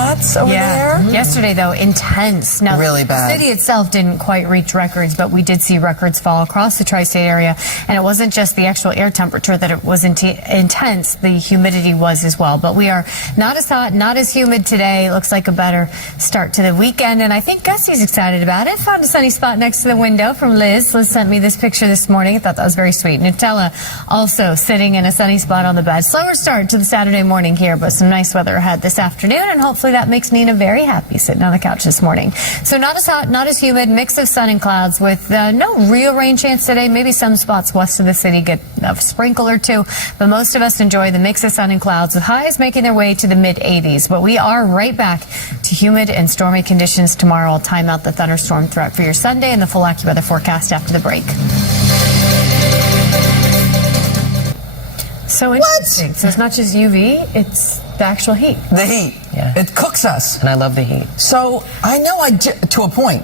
cats over there. Yesterday, though, intense. Now, really bad. The city itself didn't quite reach records, but we did see records fall across the tri-state area. And it wasn't just the actual air temperature that it was intense. The humidity was as well. But we are not as hot, not as humid today. Looks like a better start to the weekend. And I think Gussie's excited about it. Found a sunny spot next to the window from Liz. Liz sent me this picture this morning. I thought that was very sweet. Nutella also sitting in a sunny spot on the bed. Slower start to the Saturday morning here, but some nice weather ahead this afternoon. And hopefully that makes Nina very happy sitting on the couch this morning. So not as hot, not as humid, mix of sun and clouds with no real rain chance today. Maybe some spots west of the city get a sprinkle or two, but most of us enjoy the mix of sun and clouds with highs making their way to the mid-80s. But we are right back to humid and stormy conditions tomorrow. I'll time out the thunderstorm threat for your Sunday and the full AccuWeather forecast after the break. So interesting. So it's not just UV, it's the actual heat. The heat. Yeah. It cooks us. And I love the heat. So I know to a point.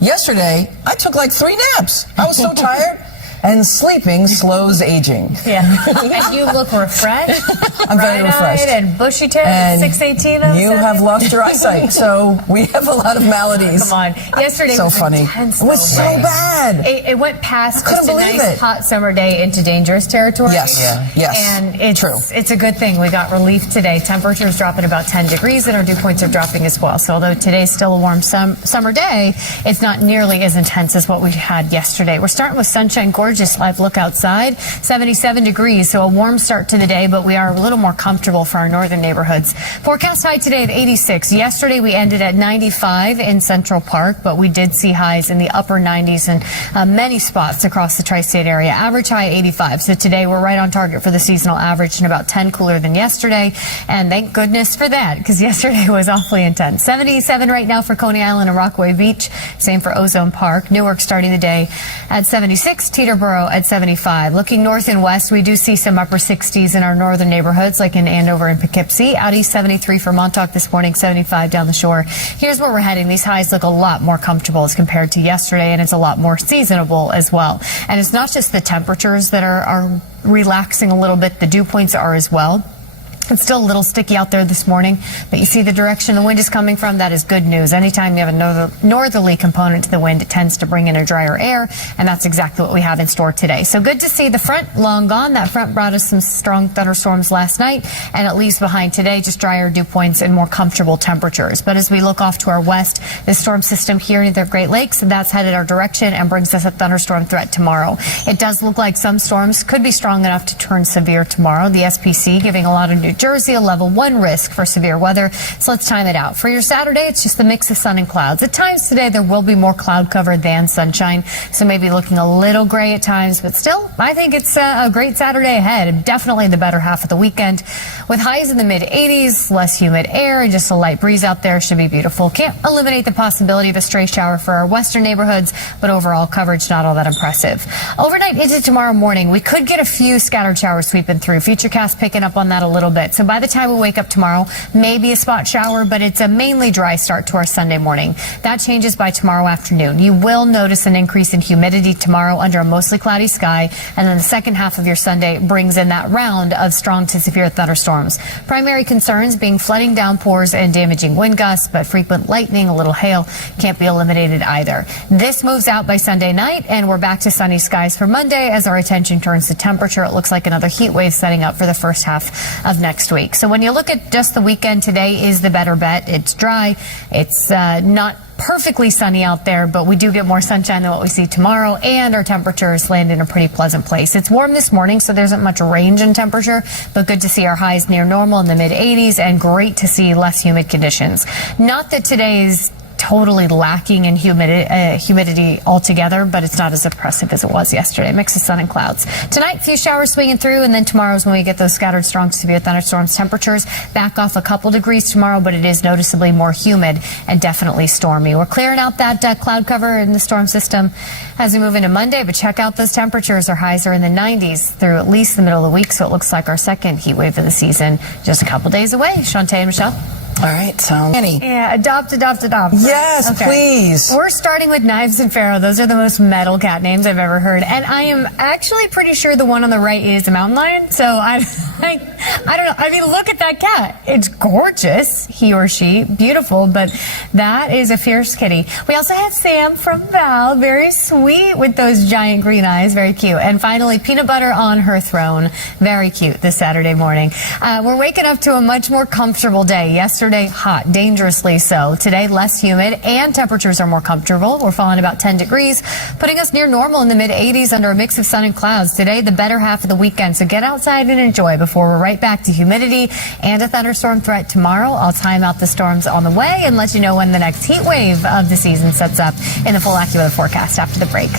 Yesterday, I took like 3 naps. I was so tired. And sleeping slows aging. Yeah. And you look refreshed. I'm very refreshed. And bushy-tailed at 6:18 on You Saturday. have lost your eyesight, so we have a lot of maladies. Come on. Yesterday so was funny. intense. It was so bad. It went past I couldn't just a believe nice it. hot summer day into dangerous territory. Yes. Yeah. Yes. And it's true. It's a good thing. We got relief today. Temperatures dropping about 10 degrees and our dew points are dropping as well. So although today's still a warm summer day, it's not nearly as intense as what we had yesterday. We're starting with sunshine, gorgeous live look outside. 77 degrees, so a warm start to the day, but we are a little more comfortable for our northern neighborhoods. Forecast high today of 86. Yesterday we ended at 95 in Central Park, but we did see highs in the upper 90s in many spots across the tri-state area. Average high 85. So today we're right on target for the seasonal average and about 10 cooler than yesterday. And thank goodness for that, because yesterday was awfully intense. 77 right now for Coney Island and Rockaway Beach. Same for Ozone Park. Newark starting the day at 76. Teterboro at 75. Looking north and west, we do see some upper 60s in our northern neighborhoods, like in Andover and Poughkeepsie. Out east, 73 for Montauk this morning, 75 down the shore. Here's where we're heading. These highs look a lot more comfortable as compared to yesterday, and it's a lot more seasonable as well. And it's not just the temperatures that are relaxing a little bit. The dew points are as well. It's still a little sticky out there this morning, but you see the direction the wind is coming from. That is good news. Anytime you have a northerly component to the wind, it tends to bring in a drier air, and that's exactly what we have in store today. So good to see the front long gone. That front brought us some strong thunderstorms last night, and it leaves behind today just drier dew points and more comfortable temperatures. But as we look off to our west, the storm system here near the Great Lakes, that's headed our direction and brings us a thunderstorm threat tomorrow. It does look like some storms could be strong enough to turn severe tomorrow. The SPC giving a lot of New Jersey a level 1 risk for severe weather. So let's time it out. For your Saturday, it's just a mix of sun and clouds. At times today, there will be more cloud cover than sunshine, so maybe looking a little gray at times, but still, I think it's a great Saturday ahead. Definitely the better half of the weekend with highs in the mid-80s, less humid air, and just a light breeze out there. Should be beautiful. Can't eliminate the possibility of a stray shower for our western neighborhoods, but overall coverage not all that impressive. Overnight into tomorrow morning, we could get a few scattered showers sweeping through. Futurecast picking up on that a little bit. So by the time we wake up tomorrow, maybe a spot shower, but it's a mainly dry start to our Sunday morning. That changes by tomorrow afternoon. You will notice an increase in humidity tomorrow under a mostly cloudy sky, and then the second half of your Sunday brings in that round of strong to severe thunderstorms. Primary concerns being flooding downpours and damaging wind gusts, but frequent lightning, a little hail can't be eliminated either. This moves out by Sunday night, and we're back to sunny skies for Monday as our attention turns to temperature. It looks like another heat wave setting up for the first half of next week. So when you look at just the weekend, today is the better bet. It's dry. It's not perfectly sunny out there, but we do get more sunshine than what we see tomorrow, and our temperatures land in a pretty pleasant place. It's warm this morning, so there isn't much range in temperature, but good to see our highs near normal in the mid-80s, and great to see less humid conditions. Not that today's totally lacking in humidity altogether, but it's not as oppressive as it was yesterday. Mix of sun and clouds. Tonight, few showers swinging through, and then tomorrow's when we get those scattered strong to severe thunderstorms. Temperatures back off a couple degrees tomorrow, but it is noticeably more humid and definitely stormy. We're clearing out that cloud cover in the storm system as we move into Monday, but check out those temperatures. Our highs are in the 90s through at least the middle of the week, so it looks like our second heat wave of the season just a couple days away. Shantae and Michelle. All right, so Annie. Yeah, adopt. Yes, please. We're starting with Knives and Pharaoh. Those are the most metal cat names I've ever heard. And I am actually pretty sure the one on the right is a mountain lion. So I don't know. I mean, look at that cat. It's gorgeous, he or she. Beautiful, but that is a fierce kitty. We also have Sam from Val. Very sweet with those giant green eyes. Very cute. And finally, Peanut Butter on her throne. Very cute this Saturday morning. We're waking up to a much more comfortable day. Yesterday, hot, dangerously so. Today, less humid and temperatures are more comfortable. We're falling about 10 degrees, putting us near normal in the mid-80s under a mix of sun and clouds. Today, the better half of the weekend, so get outside and enjoy before we're right back to humidity and a thunderstorm threat tomorrow. I'll time out the storms on the way and let you know when the next heat wave of the season sets up in the full AccuWeather forecast after the break.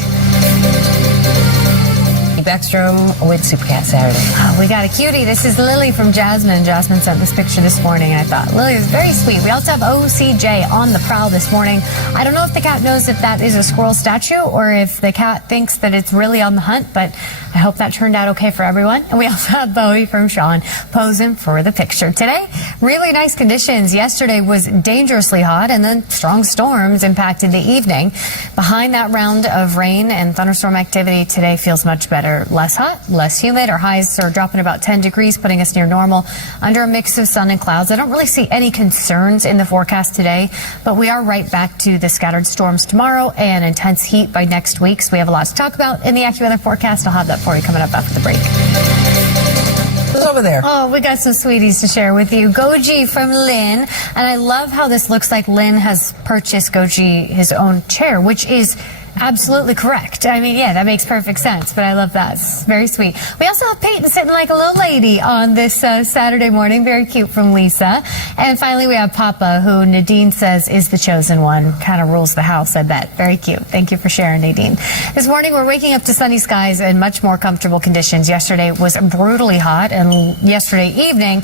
Beckstrom with Supercat Saturday. Oh, we got a cutie. This is Lily from Jasmine. Jasmine sent this picture this morning, and I thought Lily is very sweet. We also have OCJ on the prowl this morning. I don't know if the cat knows if that is a squirrel statue or if the cat thinks that it's really on the hunt, but I hope that turned out okay for everyone. And we also have Bowie from Sean posing for the picture. Today, really nice conditions. Yesterday was dangerously hot, and then strong storms impacted the evening. Behind that round of rain and thunderstorm activity, today feels much better. Less hot, less humid. Our highs are dropping about 10 degrees, putting us near normal under a mix of sun and clouds. I don't really see any concerns in the forecast today, but we are right back to the scattered storms tomorrow and intense heat by next week. So we have a lot to talk about in the AccuWeather forecast. I'll have that for you coming up after the break. Who's over there? Oh, we got some sweeties to share with you. Goji from Lynn. And I love how this looks like Lynn has purchased Goji his own chair, which is absolutely correct. I mean, yeah, that makes perfect sense, but I love that. It's very sweet. We also have Peyton sitting like a little lady on this Saturday morning. Very cute from Lisa. And finally, we have Papa, who Nadine says is the chosen one. Kind of rules the house, I bet. Very cute. Thank you for sharing, Nadine. This morning, we're waking up to sunny skies and much more comfortable conditions. Yesterday was brutally hot, and yesterday evening,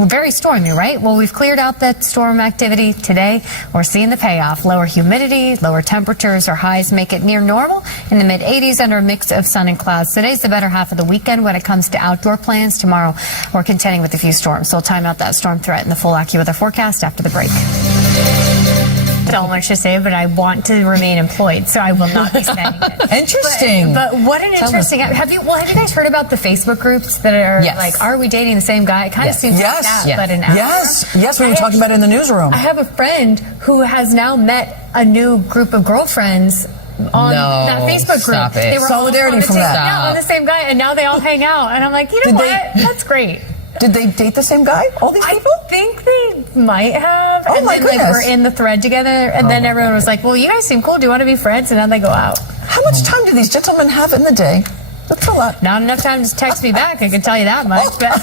very stormy, right? Well, we've cleared out that storm activity today. We're seeing the payoff. Lower humidity, lower temperatures. Our highs make it near normal in the mid-80s under a mix of sun and clouds. Today's the better half of the weekend when it comes to outdoor plans. Tomorrow, we're contending with a few storms. So we'll time out that storm threat in the full AccuWeather forecast after the break. So much to say, but I want to remain employed, so I will not be saying it. Interesting. But what an interesting. Have you guys heard about the Facebook groups that are like, are we dating the same guy? It kind of seems like that, but an hour. Yes, we were talking about it in the newsroom. I have a friend who has now met a new group of girlfriends on that Facebook group. Stop it. They were Solidarity from that. on the same guy, and now they all hang out. And I'm like, you know what? That's great. Did they date the same guy? All these people? I think they might have. Oh, and my then goodness. we're in the thread together, and then everyone was like, well, you guys seem cool. Do you want to be friends? And then they go out. How much time do these gentlemen have in the day? That's a lot. Not enough time to text me back, I can tell you that much. But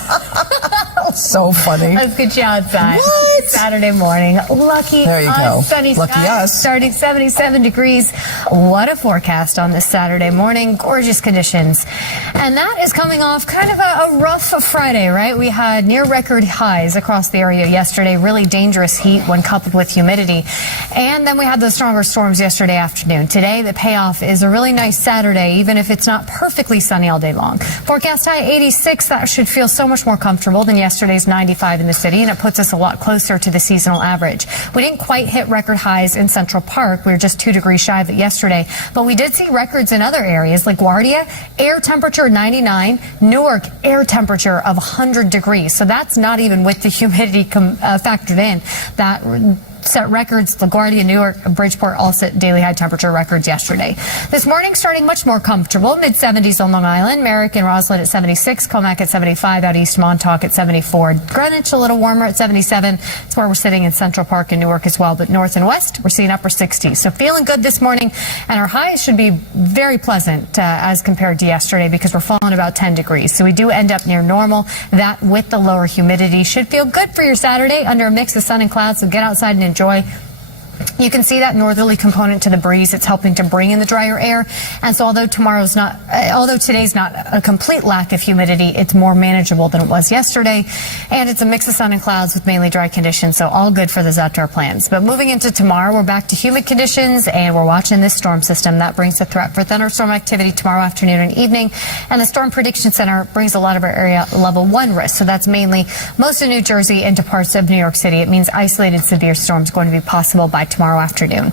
So funny. let's get you outside. What? Saturday morning. Lucky There you go. sunny Lucky skies, us. starting 77 degrees. What a forecast on this Saturday morning. Gorgeous conditions. And that is coming off kind of a rough Friday, right? We had near record highs across the area yesterday. Really dangerous heat when coupled with humidity. And then we had those stronger storms yesterday afternoon. Today, the payoff is a really nice Saturday, even if it's not perfectly sunny all day long. Forecast high 86. That should feel so much more comfortable than yesterday's 95 in the city, and it puts us a lot closer to the seasonal average. We didn't quite hit record highs in Central Park. We were just 2 degrees shy of it yesterday, but we did see records in other areas like LaGuardia, air temperature 99, Newark, air temperature of 100 degrees. So that's not even with the humidity factored in. That set records. LaGuardia, Newark, Bridgeport all set daily high temperature records yesterday. This morning starting much more comfortable. Mid-70s on Long Island. Merrick and Roslyn at 76. Comac at 75. Out east Montauk at 74. Greenwich a little warmer at 77. That's where we're sitting in Central Park and Newark as well. But north and west, we're seeing upper 60s. So feeling good this morning. And our highs should be very pleasant as compared to yesterday because we're falling about 10 degrees. So we do end up near normal. That with the lower humidity should feel good for your Saturday under a mix of sun and clouds. So get outside and enjoy. You can see that northerly component to the breeze. It's helping to bring in the drier air. And so although today's not a complete lack of humidity, it's more manageable than it was yesterday. And it's a mix of sun and clouds with mainly dry conditions. So all good for those outdoor plans. But moving into tomorrow, we're back to humid conditions and we're watching this storm system. That brings the threat for thunderstorm activity tomorrow afternoon and evening. And the Storm Prediction Center brings a lot of our area level 1 risk. So that's mainly most of New Jersey into parts of New York City. It means isolated severe storms going to be possible by tomorrow afternoon.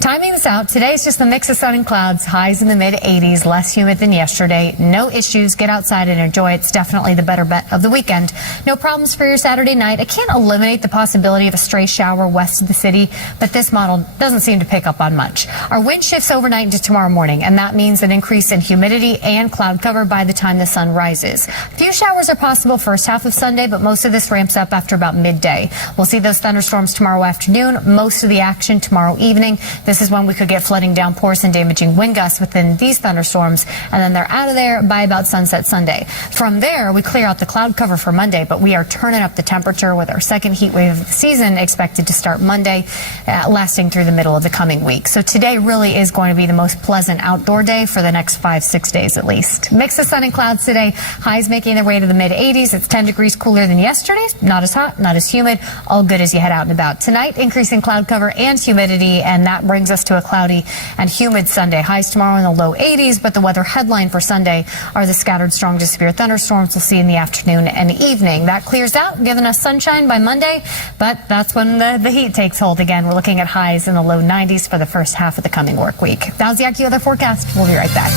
Timing this out, today is just a mix of sun and clouds, highs in the mid-80s, less humid than yesterday. No issues. Get outside and enjoy it. It's definitely the better bet of the weekend. No problems for your Saturday night. I can't eliminate the possibility of a stray shower west of the city, but this model doesn't seem to pick up on much. Our wind shifts overnight into tomorrow morning, and that means an increase in humidity and cloud cover by the time the sun rises. A few showers are possible first half of Sunday, but most of this ramps up after about midday. We'll see those thunderstorms tomorrow afternoon, most of the action tomorrow evening. This is when we could get flooding downpours and damaging wind gusts within these thunderstorms, and then they're out of there by about sunset Sunday. From there, we clear out the cloud cover for Monday, but we are turning up the temperature with our second heat wave of the season expected to start Monday, lasting through the middle of the coming week. So today really is going to be the most pleasant outdoor day for the next 5-6 days at least. Mix of sun and clouds today. Highs making their way to the mid-80s. It's 10 degrees cooler than yesterday. Not as hot, not as humid. All good as you head out and about. Tonight, increasing cloud cover and humidity, and that brings us to a cloudy and humid Sunday. Highs tomorrow in the low 80s, but the weather headline for Sunday are the scattered strong to severe thunderstorms we'll see in the afternoon and evening. That clears out, giving us sunshine by Monday, but that's when the heat takes hold again. We're looking at highs in the low 90s for the first half of the coming work week. That's the AccuWeather forecast. We'll be right back.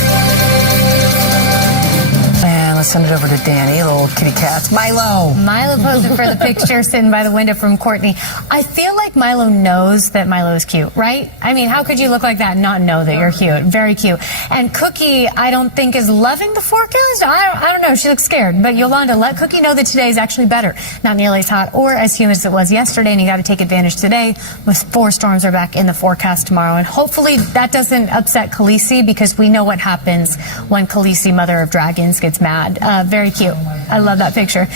And let's send it over to Dani, little kitty cats. Milo posing for the picture, sitting by the window from Courtney. I feel like Milo knows that Milo is cute, right? I mean, how could you look like that and not know that you're cute? Very cute. And Cookie, I don't think, is loving the forecast. I don't know. She looks scared. But Yolanda, let Cookie know that today is actually better. Not nearly as hot or as humid as it was yesterday, and you got to take advantage today. With 4 storms are back in the forecast tomorrow, and hopefully that doesn't upset Khaleesi, because we know what happens when Khaleesi, mother of dragons, gets mad. Very cute. I love that picture.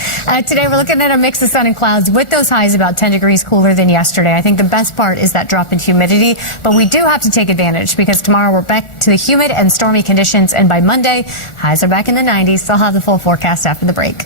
Today we're looking at a mix of sun and clouds with those highs about 10 degrees cooler than yesterday. I think the best part is that drop in humidity, but we do have to take advantage because tomorrow we're back to the humid and stormy conditions, and by Monday, highs are back in the 90s. I'll have the full forecast after the break.